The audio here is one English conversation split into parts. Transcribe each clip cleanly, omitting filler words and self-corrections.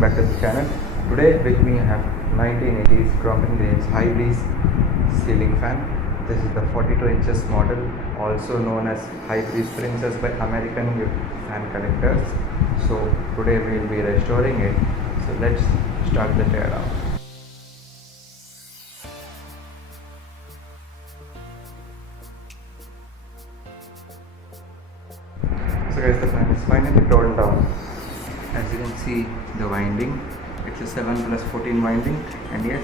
welcome back to the channel. Today with me I have 1980's Crompton Greaves high breeze ceiling fan. This is the 42 inches model, also known as high breeze princess by American fan collectors. So today we will be restoring it. So let's start the teardown. So guys, the fan is finally torn down. As you can see, the winding, it's a 7 plus 14 winding, and yes,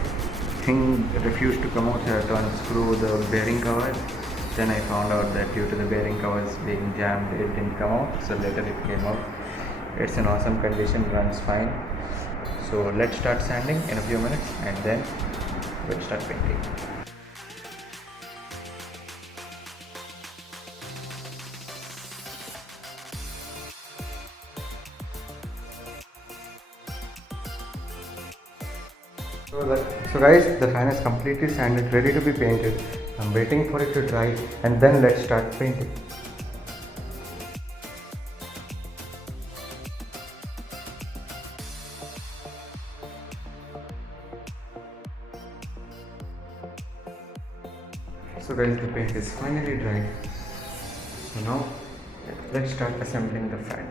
thing refused to come out. So I had to unscrew the bearing covers. Then I found out that due to the bearing covers being jammed, it didn't come out. So later it came out. It's in awesome condition, runs fine. So let's start sanding in a few minutes, and then we'll start painting. So guys, the fan is completely sanded, ready to be painted. I'm waiting for it to dry, and then let's start painting. So guys, the paint is finally dry. So now let's start assembling the fan.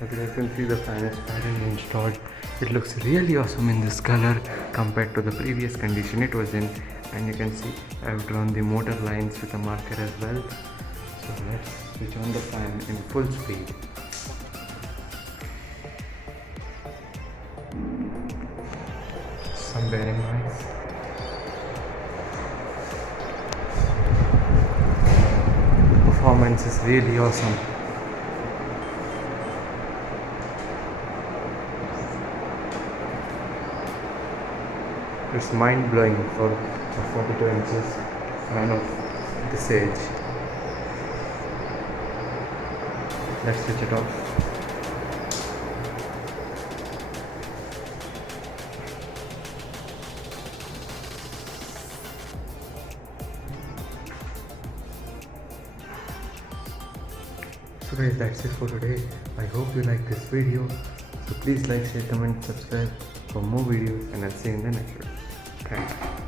As you can see, the fan is finally installed. It looks really awesome in this color compared to the previous condition it was in. And you can see I've drawn the motor lines with a marker as well. So let's switch on the fan in full speed. Some bearing noise. The performance is really awesome. It's mind-blowing for a 42 inches fan of this age. Let's switch it off. So guys, that's it for today. I hope you like this video. So please like, share, comment, subscribe for more videos, and I'll see you in the next video. Thanks.